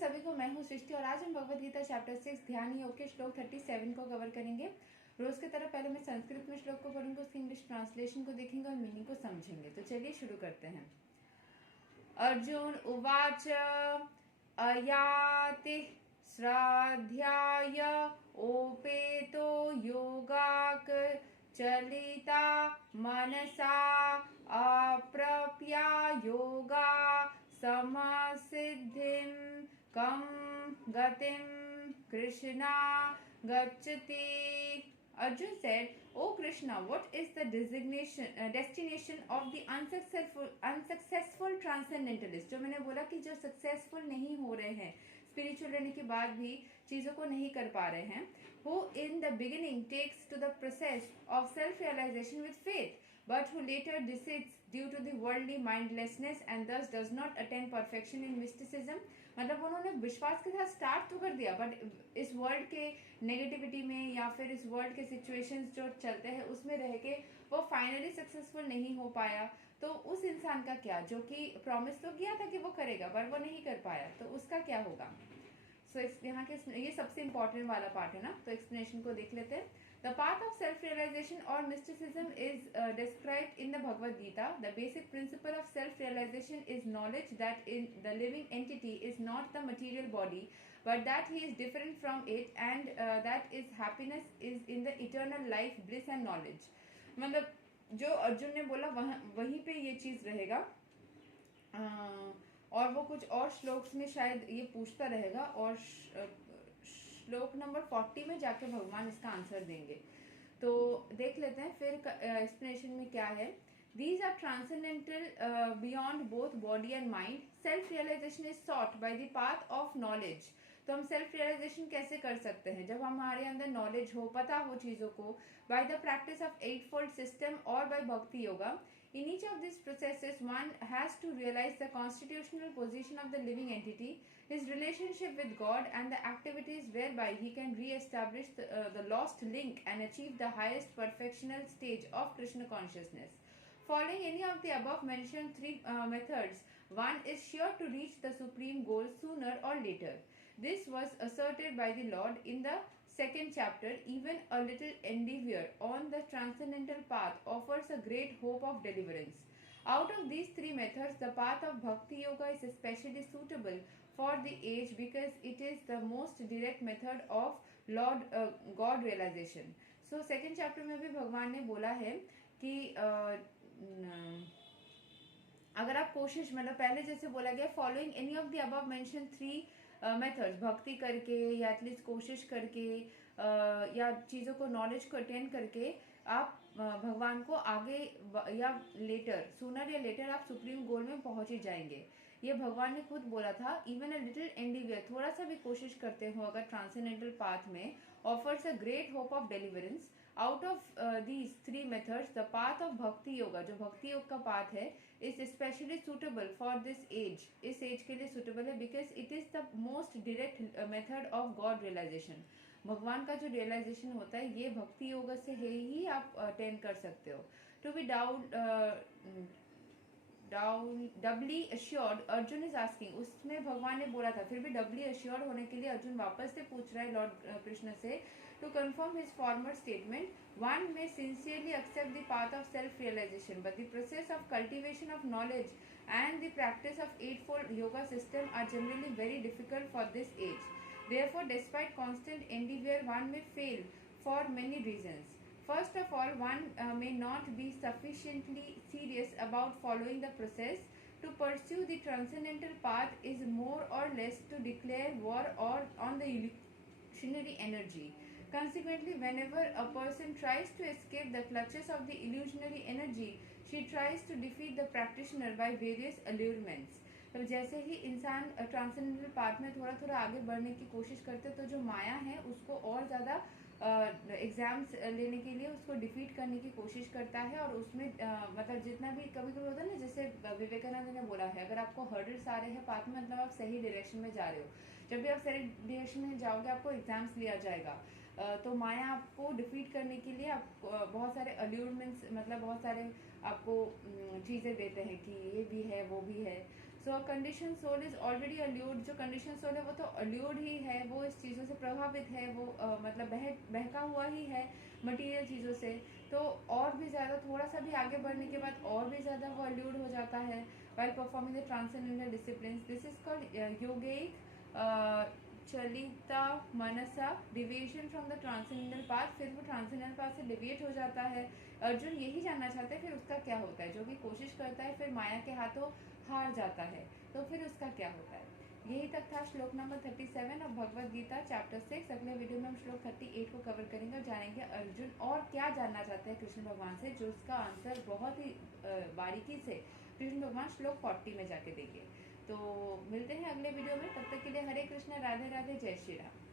सभी को, मैं हूँ सृष्टि और आज हम भगवद गीता चैप्टर 6 ध्यान योग के श्लोक 37 को कवर करेंगे। रोज की तरह पहले मैं संस्कृत में श्लोक को पढ़ूंगी, उसकी इंग्लिश ट्रांसलेशन को देखेंगे और मीनिंग को समझेंगे। तो चलिए शुरू करते हैं। अर्जुन उवाच अयाति श्राध्याय ओपेतो योगाक चलिता मनसा अप्रप्या योगा समसिद्धिं कं गतिं कृष्णा गच्छति। Arjun said, "O Krishna, what is the destination of the unsuccessful transcendentalist?" जो मैंने बोला कि जो सक्सेसफुल नहीं हो रहे हैं, स्पिरिचुअल रहने के बाद भी चीजों को नहीं कर पा रहे हैं, who in the beginning takes to the process of self-realization with faith, but who later desists due to the worldly mindlessness and thus does not attain perfection in mysticism। मतलब उन्होंने विश्वास के साथ स्टार्ट तो कर दिया, बट इस world के नेगेटिविटी में या फिर इस वर्ल्ड के सिचुएशंस जो चलते हैं उसमें रह के वो फाइनली सक्सेसफुल नहीं हो पाया। तो उस इंसान का क्या, जो कि प्रॉमिस तो किया था कि वो करेगा पर वो नहीं कर पाया, तो उसका क्या होगा। सो यहाँ के ये सबसे इंपॉर्टेंट वाला पार्ट है ना, तो एक्सप्लेनेशन को देख लेते हैं। The path of self-realization or mysticism is described in the Bhagavad Gita. The basic principle of self-realization is knowledge that in the living entity is not the material body, but that he is different from it, and that is happiness is in the eternal life, bliss and knowledge। मतलब जो अर्जुन ने बोला वहीं पे ये चीज रहेगा, और वो कुछ और श्लोक्स में शायद ये पूछता रहेगा, और श्लोक नंबर 40 में जाके भगवान इसका आंसर देंगे। तो देख लेते हैं फिर एक्सप्लेनेशन में क्या है। These are transcendental beyond both body and mind. Self-realization is sought by the path of knowledge. तो हम सेल्फ रियलाइजेशन कैसे कर सकते हैं, जब हमारे अंदर नॉलेज हो, पता हो चीजों को, by the practice of 8-fold system और बाय भक्ति yoga. In each of these processes, one has to realize the constitutional position of the living entity, his relationship with God, and the activities whereby he can re-establish the lost link and achieve the highest perfectional stage of Krishna consciousness. Following any of the above mentioned three methods, one is sure to reach the supreme goal sooner or later. This was asserted by the Lord in the second chapter. Even a little endeavor on the transcendental path offers a great hope of deliverance. Out of these three methods, the path of Bhakti Yoga is especially suitable for the age because it is the most direct method of God realization. So second chapter में भी भगवान ने बोला है कि अगर आप कोशिश, मतलब पहले जैसे बोला गया, following any of the above mention 3 methods, भक्ति करके या एटलीस्ट कोशिश करके या चीज़ों को, नॉलेज को अटेन करके आप भगवान को आगे या लेटर, सूनर या लेटर आप सुप्रीम गोल में पहुंच ही जाएंगे। ये भगवान ने खुद बोला था। इवन अ लिटिल एंडिवियर, थोड़ा सा भी कोशिश करते हो अगर ट्रांसेंडेंटल पाथ में, offers a great hope of deliverance. Out of these 3 methods, the path of bhakti yoga, जो भक्ति योग का पाथ है, is specially suitable for this age, इस एज के लिए सुटेबल है, because it is the most direct method of God realisation. भगवान का जो रियलाइजेशन होता है ये भक्ति योग से है ही आप अटेन कर सकते हो। To be doubly assured, Arjun is asking, उसमें भगवान ने बोला था, फिर भी डबली अश्योर्ड होने के लिए अर्जुन वापस से पूछ रहा है लॉर्ड कृष्ण से, to confirm his former statement, one may sincerely accept the path of self realisation, but the process of cultivation of knowledge and the practice of 8-fold yoga system are generally very difficult for this age. Therefore, despite constant endeavor, one may fail for many reasons. First of all, one may not be sufficiently serious about following the process. To pursue the transcendental path is more or less to declare war or on the illusionary energy. Consequently, whenever a person tries to escape the clutches of the illusionary energy, she tries to defeat the practitioner by various allurements. तो जैसे ही इंसान transcendental path में थोड़ा थोड़ा आगे बढ़ने की कोशिश करते हैं, तो जो माया है उसको और ज़्यादा एग्जाम्स लेने के लिए उसको डिफीट करने की कोशिश करता है, और उसमें मतलब जितना भी कभी कभी होता है ना, जैसे विवेकानंद ने बोला है, अगर आपको हर्डल्स आ रहे हैं पाथ में, मतलब आप सही डायरेक्शन में जा रहे हो। जब भी आप सही डायरेक्शन में जाओगे आपको एग्जाम्स लिया जाएगा। तो माया आपको डिफीट करने के लिए आप बहुत सारे अल्यूरमेंट्स, मतलब बहुत सारे आपको चीज़ें देते हैं कि ये भी है वो भी है। So condition soul is already allured, जो कंडीशन सोल है वो तो अल्यूर्ड ही है, वो इस चीज़ों से प्रभावित है, वो मतलब बहका हुआ ही है मटीरियल चीज़ों से। तो और भी ज़्यादा थोड़ा सा भी आगे बढ़ने के बाद और भी ज़्यादा वो अल्यूर्ड हो जाता है while performing the transcendental disciplines. This is called yogic चलिता मनसा deviation from the transcendental path. फिर वो ट्रांसेंडेंटल पाथ से डिविएट हो जाता है। अर्जुन यही जानना चाहता है फिर उसका क्या होता है, जो कि कोशिश करता है फिर माया के हाथों हार जाता है, तो फिर उसका क्या होता है। यही तक था श्लोक number 37 of Bhagavad Gita chapter 6। अगले वीडियो में हम श्लोक 38 को कवर करेंगे और जानेंगे अर्जुन और क्या जानना चाहते हैं कृष्ण भगवान से, जो उसका आंसर बहुत ही बारीकी से कृष्ण भगवान श्लोक 40 में जाके देंगे। तो मिलते हैं अगले वीडियो में, तब तक के लिए हरे कृष्ण राधे राधे जय श्री राम।